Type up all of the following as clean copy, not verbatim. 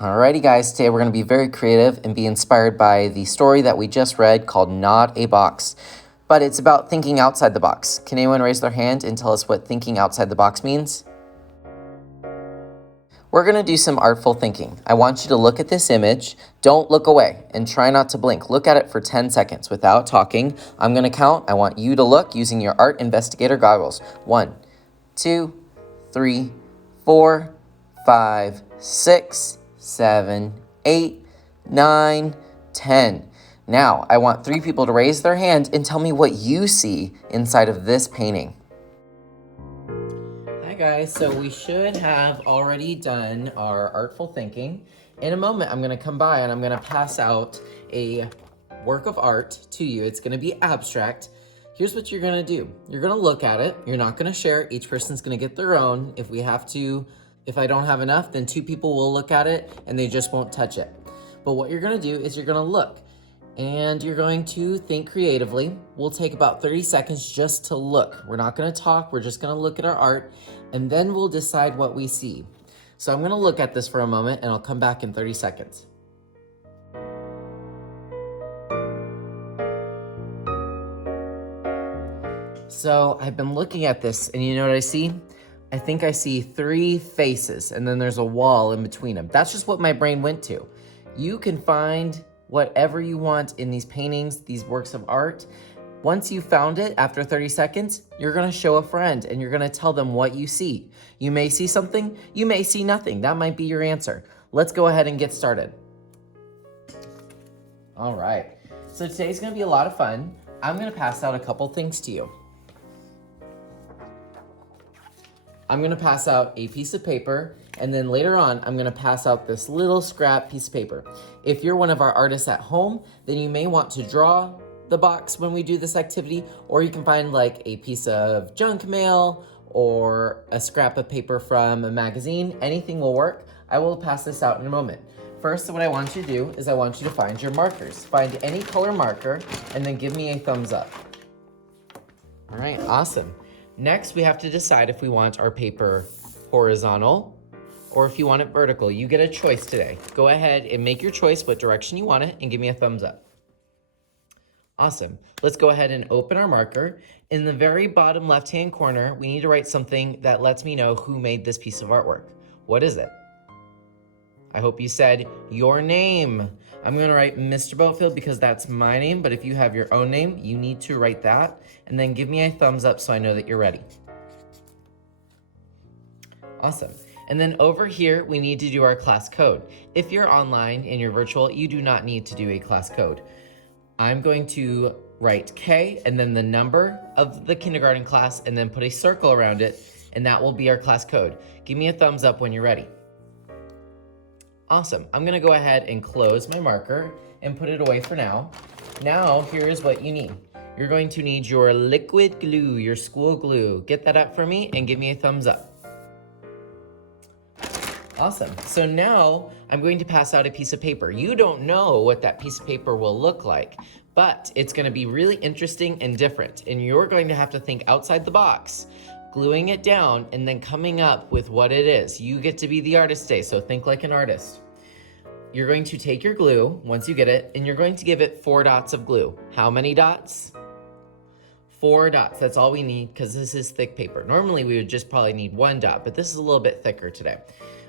Alrighty guys, today we're going to be very creative and be inspired by the story that we just read called Not a Box. But it's about thinking outside the box. Can anyone raise their hand and tell us what thinking outside the box means? We're going to do some artful thinking. I want you to look at this image, don't look away, and try not to blink. Look at it for 10 seconds without talking. I'm going to count. I want you to look using your art investigator goggles. 1, 2, 3, 4, 5, 6, 7, 8, 9, 10. Now, I want 3 people to raise their hand and tell me what you see inside of this painting. Hi guys, so we should have already done our artful thinking. In a moment, I'm gonna come by and I'm gonna pass out a work of art to you. It's gonna be abstract. Here's what you're gonna do. You're gonna look at it. You're not gonna share it. Each person's gonna get their own. If I don't have enough, then 2 people will look at it and they just won't touch it. But what you're gonna do is you're gonna look and you're going to think creatively. We'll take about 30 seconds just to look. We're not gonna talk, we're just gonna look at our art and then we'll decide what we see. So I'm gonna look at this for a moment and I'll come back in 30 seconds. So I've been looking at this and you know what I see? I think I see 3 faces and then there's a wall in between them. That's just what my brain went to. You can find whatever you want in these paintings, these works of art. Once you found it, after 30 seconds, you're gonna show a friend and you're gonna tell them what you see. You may see something, you may see nothing. That might be your answer. Let's go ahead and get started. All right, so today's gonna be a lot of fun. I'm gonna pass out a couple things to you. I'm gonna pass out a piece of paper, and then later on, I'm gonna pass out this little scrap piece of paper. If you're one of our artists at home, then you may want to draw the box when we do this activity, or you can find like a piece of junk mail or a scrap of paper from a magazine. Anything will work. I will pass this out in a moment. First, what I want you to do is I want you to find your markers. Find any color marker, and then give me a thumbs up. All right, awesome. Next, we have to decide if we want our paper horizontal or if you want it vertical. You get a choice today. Go ahead and make your choice what direction you want it and give me a thumbs up. Awesome. Let's go ahead and open our marker. In the very bottom left-hand corner, we need to write something that lets me know who made this piece of artwork. What is it? I hope you said your name. I'm gonna write Mr. Boatfield because that's my name, but if you have your own name, you need to write that, and then give me a thumbs up so I know that you're ready. Awesome. And then over here, we need to do our class code. If you're online and you're virtual, you do not need to do a class code. I'm going to write K and then the number of the kindergarten class and then put a circle around it, and that will be our class code. Give me a thumbs up when you're ready. Awesome. I'm gonna go ahead and close my marker and put it away for now. Now, here's what you need. You're going to need your liquid glue, your school glue. Get that up for me and give me a thumbs up. Awesome. So now I'm going to pass out a piece of paper. You don't know what that piece of paper will look like, but it's gonna be really interesting and different. And you're going to have to think outside the box, gluing it down and then coming up with what it is. You get to be the artist today, so think like an artist. You're going to take your glue, once you get it, and you're going to give it 4 dots of glue. How many dots? 4 dots, that's all we need because this is thick paper. Normally we would just probably need 1 dot, but this is a little bit thicker today.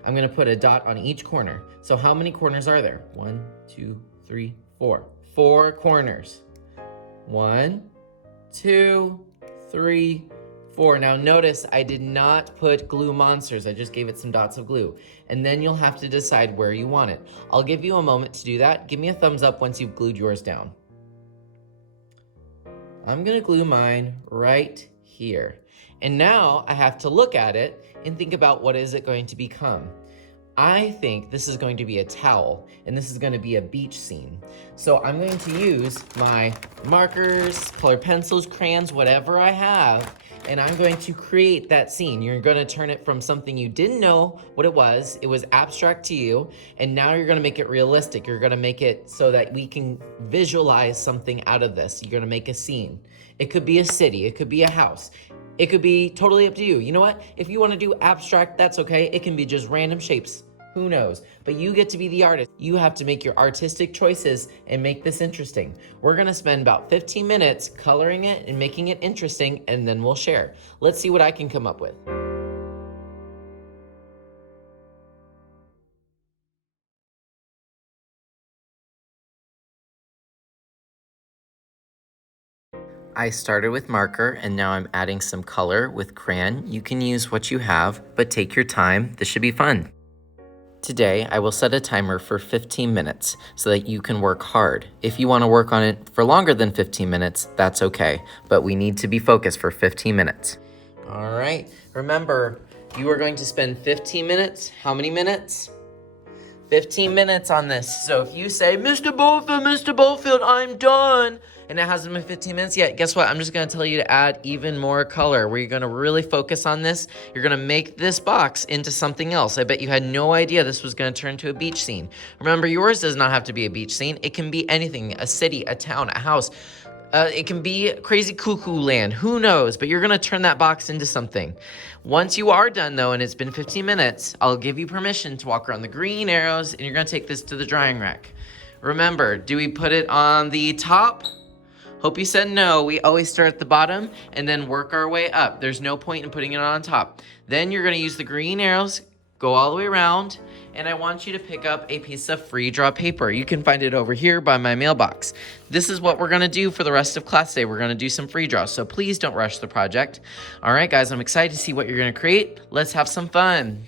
I'm gonna put a dot on each corner. So how many corners are there? 1, 2, 3, 4. 4 corners. 1, 2, 3, 4. Now notice I did not put glue monsters. I just gave it some dots of glue. And then you'll have to decide where you want it. I'll give you a moment to do that. Give me a thumbs up once you've glued yours down. I'm gonna glue mine right here. And now I have to look at it and think about what is it going to become. I think this is going to be a towel, and this is going to be a beach scene. So I'm going to use my markers, colored pencils, crayons, whatever I have, and I'm going to create that scene. You're going to turn it from something you didn't know what it was abstract to you, and now you're going to make it realistic. You're going to make it so that we can visualize something out of this. You're going to make a scene. It could be a city, it could be a house. It could be totally up to you. You know what? If you want to do abstract, that's okay. It can be just random shapes. Who knows? But you get to be the artist. You have to make your artistic choices and make this interesting. We're gonna spend about 15 minutes coloring it and making it interesting, and then we'll share. Let's see what I can come up with. I started with marker and now I'm adding some color with crayon. You can use what you have, but take your time. This should be fun. Today, I will set a timer for 15 minutes so that you can work hard. If you want to work on it for longer than 15 minutes, that's okay, but we need to be focused for 15 minutes. All right, remember, you are going to spend 15 minutes. How many minutes? 15 minutes on this. So if you say, Mr. Bowfield, I'm done, and it hasn't been 15 minutes yet, guess what? I'm just gonna tell you to add even more color. Where you're gonna really focus on this. You're gonna make this box into something else. I bet you had no idea this was gonna turn to a beach scene. Remember, yours does not have to be a beach scene. It can be anything, a city, a town, a house. It can be crazy cuckoo land, who knows, but you're gonna turn that box into something. Once you are done though, and it's been 15 minutes, I'll give you permission to walk around the green arrows and you're gonna take this to the drying rack. Remember, do we put it on the top? Hope you said no. We always start at the bottom and then work our way up. There's no point in putting it on top. Then you're gonna use the green arrows, go all the way around, and I want you to pick up a piece of free draw paper. You can find it over here by my mailbox. This is what we're gonna do for the rest of class today. We're gonna do some free draws, so please don't rush the project. All right, guys, I'm excited to see what you're gonna create. Let's have some fun.